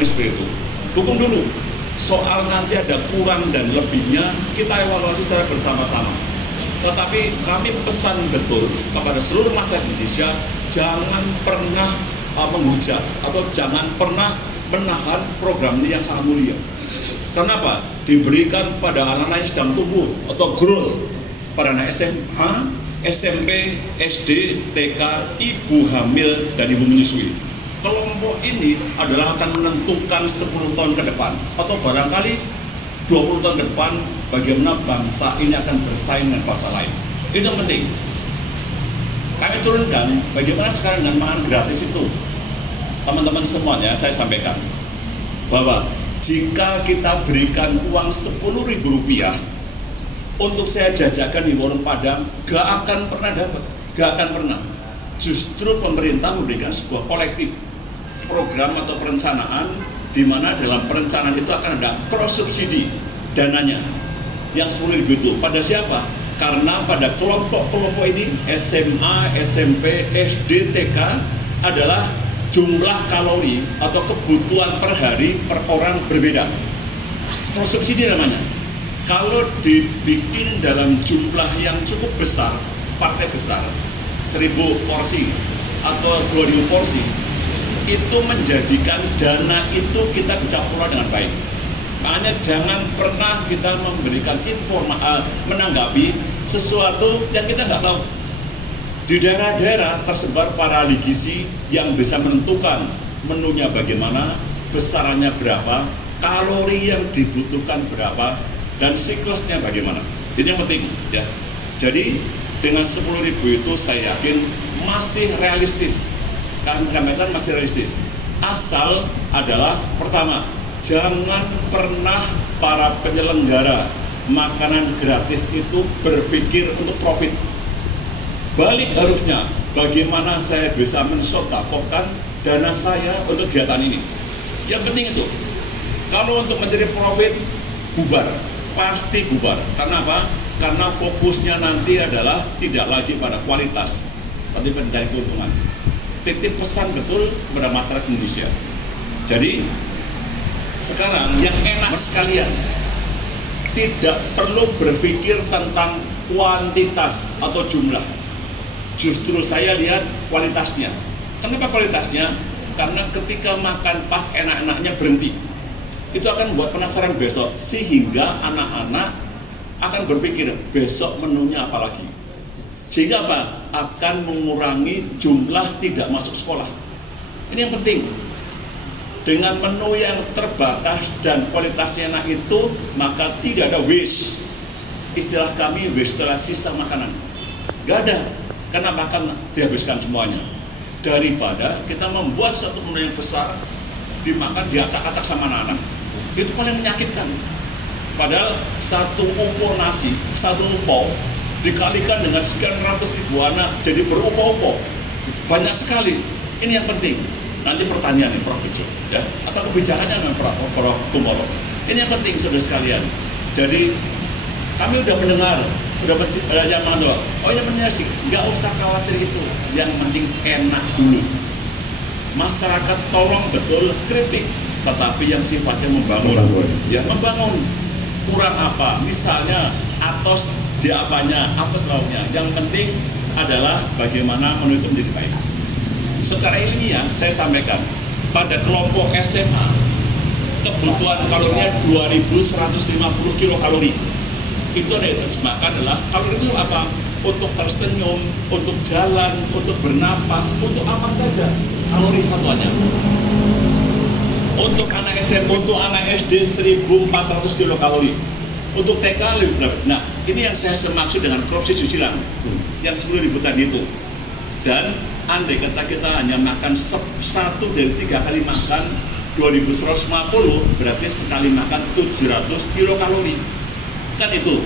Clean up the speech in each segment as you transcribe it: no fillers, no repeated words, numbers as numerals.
kami seperti itu. Dukung dulu. Soal nanti ada kurang dan lebihnya, kita evaluasi secara bersama-sama. Tetapi kami pesan betul kepada seluruh masyarakat Indonesia, jangan pernah menghujat atau jangan pernah menahan program ini yang sangat mulia. Kenapa? Diberikan pada anak-anak yang sedang tumbuh atau growth, pada anak SMA, SMP, SD, TK, ibu hamil, dan ibu menyusui. Kelompok ini adalah akan menentukan 10 tahun ke depan atau barangkali 20 tahun ke depan bagaimana bangsa ini akan bersaing dengan bangsa lain. Itu yang penting. Kami turunkan bagaimana sekarang dengan makan gratis itu. Teman-teman semuanya saya sampaikan bahwa jika kita berikan uang Rp10.000 untuk saya jajakan di warung Padang, gak akan pernah dapat, gak akan pernah. Justru pemerintah memberikan sebuah kolektif program atau perencanaan di mana dalam perencanaan itu akan ada cross-subsidi dananya yang 10.000 itu. Pada siapa? Karena pada kelompok-kelompok ini SMA, SMP, SD, TK adalah jumlah kalori atau kebutuhan per hari per orang berbeda. Cross-subsidi namanya. Kalau dibikin dalam jumlah yang cukup besar, partai besar, 1.000 porsi atau 2.000 porsi, itu menjadikan dana itu kita bisa kelola dengan baik. Makanya jangan pernah kita memberikan informasi, menanggapi sesuatu yang kita nggak tahu. Di daerah-daerah tersebar para ligisi yang bisa menentukan menunya bagaimana, besarannya berapa, kalori yang dibutuhkan berapa, dan siklusnya bagaimana. Ini yang penting ya. Jadi dengan 10.000 itu saya yakin masih realistis. Kami sampaikan masih realistis. Asal adalah pertama, jangan pernah para penyelenggara makanan gratis itu berpikir untuk profit. Balik harusnya, bagaimana saya bisa mensedekahkan dana saya untuk kegiatan ini. Yang penting itu. Kalau untuk mencari profit, bubar. Pasti bubar. Karena apa? Karena fokusnya nanti adalah tidak lagi pada kualitas, tapi pada keuntungan. Titip pesan betul kepada masyarakat Indonesia. Jadi sekarang yang enak sekalian, tidak perlu berpikir tentang kuantitas atau jumlah. Justru saya lihat kualitasnya. Kenapa kualitasnya? Karena ketika makan pas enak-enaknya berhenti, itu akan buat penasaran besok, sehingga anak-anak akan berpikir besok menunya apa lagi. Sehingga apa? Akan mengurangi jumlah tidak masuk sekolah. Ini yang penting. Dengan menu yang terbatas dan kualitasnya enak itu, maka tidak ada waste. Istilah kami waste adalah sisa makanan. Gak ada. Karena makan dihabiskan semuanya. Daripada kita membuat satu menu yang besar, dimakan diacak-acak sama anak-anak. Itu paling menyakitkan. Padahal satu upo nasi, satu upo dikalikan dengan sekian ratus ribu anak jadi berupo-upo, banyak sekali. Ini yang penting. Nanti pertanyaannya Prof. Bejo, ya, atau kebijakannya dengan Prof. Kumolo. Ini yang penting, saudara sekalian. Jadi kami udah mendengar, udah yang mana? Oh ini benar sih, nggak usah khawatir itu. Yang penting enak dulu. Masyarakat tolong betul kritik, tetapi yang sifatnya membangun. Ya, membangun. Kurang apa? Misalnya atos di apanya, atos lauknya. Yang penting adalah bagaimana menu itu menjadi baik. Secara ilmiah saya sampaikan pada kelompok SMA kebutuhan kalorinya 2.150 kilokalori. Itu ada diterjemahkan adalah kalori itu apa? Untuk tersenyum, untuk jalan, untuk bernapas, untuk apa saja kalori satuannya. Untuk anak SMP, untuk anak SD 1.400 kilokalori. Untuk TK lebih berapa? Nah, ini yang saya maksud dengan cross-subsidi yang 10.000 tadi itu. Dan andai kata kita hanya makan satu dari 3 kali makan 2.150, berarti sekali makan 700 kilokalori. Kan itu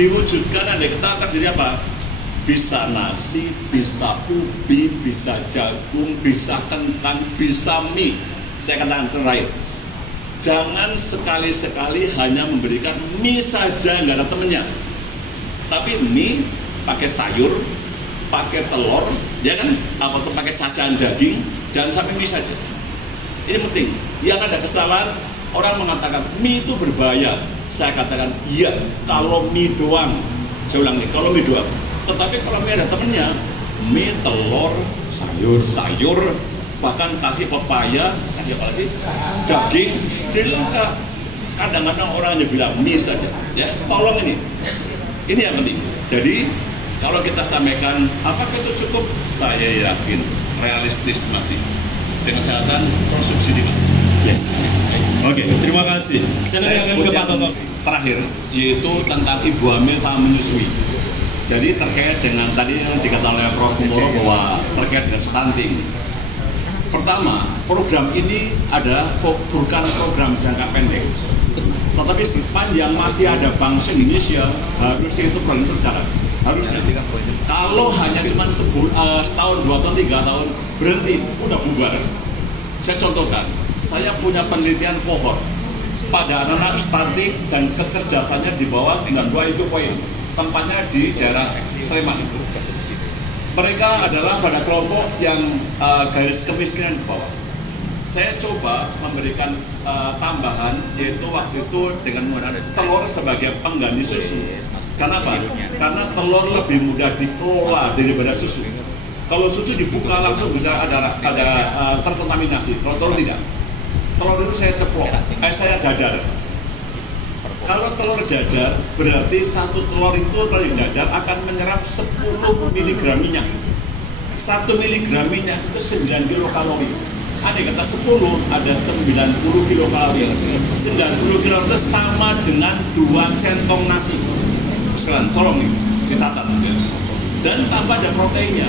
diwujudkan andai kata akan jadi apa? Bisa nasi, bisa ubi, bisa jagung, bisa kentang, bisa mie. Saya katakan terakhir, jangan sekali-sekali hanya memberikan mie saja, nggak ada temennya. Tapi mie pakai sayur, pakai telur, ya kan? Apa tuh pakai cacahan daging, jangan sampai mie saja. Ini penting. Yang ada kesalahan, orang mengatakan mie itu berbahaya. Saya katakan iya, kalau mie doang. Saya ulang nih, kalau mie doang. Tetapi kalau mie ada temennya, mie, telur, sayur, bahkan kasih pepaya, kasih apa lagi? Daging, jadi lengkap. Kadang-kadang orang hanya bilang mie saja. Ya, tolong ini. Ini yang penting. Jadi kalau kita sampaikan, apakah itu cukup? Saya yakin realistis masih. Dengan catatan konsumsi Mas. Yes. Oke, terima kasih. Saya sebut yang terakhir, yaitu tentang ibu hamil sama menyusui. Jadi terkait dengan tadi yang dikatakan oleh Prof. Kumoro bahwa terkait dengan stunting. Pertama, program ini adalah bukan program jangka pendek. Tetapi sepanjang masih ada bangsa Indonesia, harusnya itu program berjalan. Harusnya. Kalau hanya cuma setahun, 2 tahun, 3 tahun, berhenti, udah bubar. Saya contohkan, saya punya penelitian kohort pada anak-anak stunting dan kecerdasannya di bawah 92 IQ poin. Tempatnya di daerah Sleman. Mereka adalah pada kelompok yang garis kemiskinan di bawah. Saya coba memberikan tambahan, yaitu waktu itu dengan menggunakan telur sebagai pengganti susu. Kenapa? Karena telur lebih mudah dikelola daripada susu. Kalau susu dibuka langsung bisa ada terkontaminasi. Kalau telur tidak. Telur itu saya ceplok, saya dadar. Kalau telur dadar, berarti satu telur itu kalau dadar akan menyerap 10 mg minyak. 1 mg minyak itu 9 kilokalori. Andai kata 10, ada 90 kilokalori. 90 kilokalori itu sama dengan 2 centong nasi. Sekarang tolong nih, dicatat. Dan tambah ada proteinnya.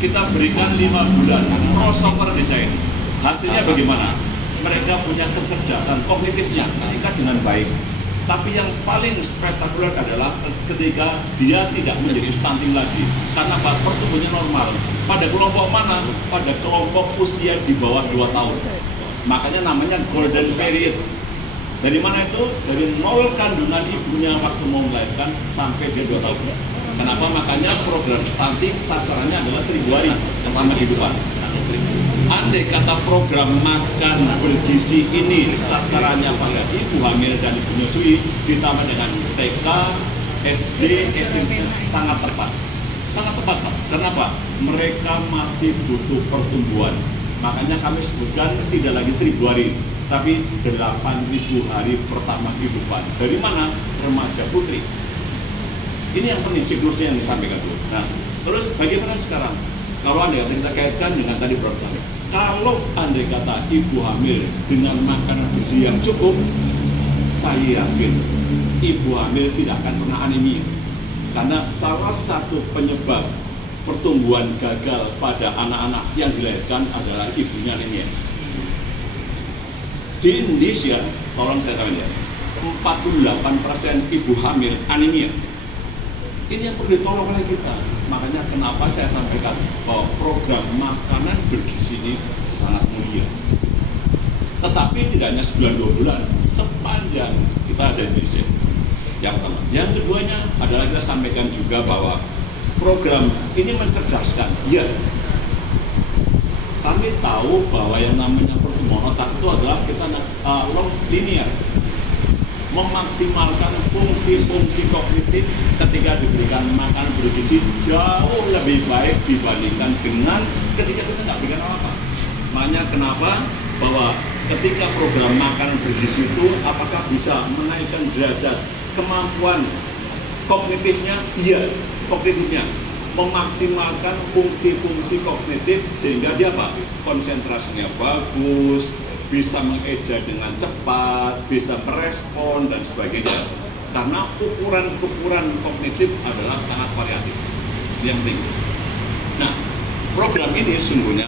Kita berikan 5 bulan crossover design. Hasilnya bagaimana? Mereka punya kecerdasan kognitifnya meningkat dengan baik. Tapi yang paling spektakuler adalah ketika dia tidak menjadi stunting lagi. Karena apa? Pertumbuhannya normal. Pada kelompok mana? Pada kelompok usia di bawah 2 tahun. Makanya namanya golden period. Dari mana itu? Dari 0 kandungan ibunya waktu mau melahirkan sampai dia 2 tahun. Kenapa? Makanya program stunting sasarannya adalah 1000 hari pertama kehidupan. Andai kata program makan bergizi ini sasarannya pada ibu hamil dan ibu menyusui ditambah dengan TK, SD, SMP sangat tepat. Sangat tepat, Pak. Kenapa? Mereka masih butuh pertumbuhan. Makanya kami sebutkan tidak lagi 1000 hari, tapi 8000 hari pertama kehidupan. Dari mana? Remaja putri. Ini yang penting siklusnya yang disampaikan dulu. Nah, terus bagaimana sekarang? Kalau andai kata kita kaitkan dengan tadi Prof. Sampai, kalau andai kata ibu hamil dengan makanan bergizi yang cukup, saya yakin ibu hamil tidak akan pernah anemia. Karena salah satu penyebab pertumbuhan gagal pada anak-anak yang dilahirkan adalah ibunya anemia. Di Indonesia, tolong saya sampaikan ya, 48% ibu hamil anemia. Ini yang perlu ditolong oleh kita. Makanya kenapa saya sampaikan bahwa program makanan bergizi ini sangat mulia. Tetapi tidak hanya sebulan 2 bulan, sepanjang kita ada di Indonesia. Yang pertama. Yang keduanya adalah kita sampaikan juga bahwa program ini mencerdaskan. Ya, kami tahu bahwa yang namanya pertumbuhan otak itu adalah kita linear. Memaksimalkan fungsi-fungsi kognitif ketika diberikan makan bergizi jauh lebih baik dibandingkan dengan ketika kita nggak berikan apa-apa. Makanya kenapa bahwa ketika program makanan bergizi itu apakah bisa menaikkan derajat kemampuan kognitifnya? Iya, kognitifnya memaksimalkan fungsi-fungsi kognitif sehingga dia apa? Konsentrasinya bagus, bisa mengeja dengan cepat, bisa merespon dan sebagainya. Karena ukuran-ukuran kognitif adalah sangat variatif. Yang penting. Nah, program ini sungguhnya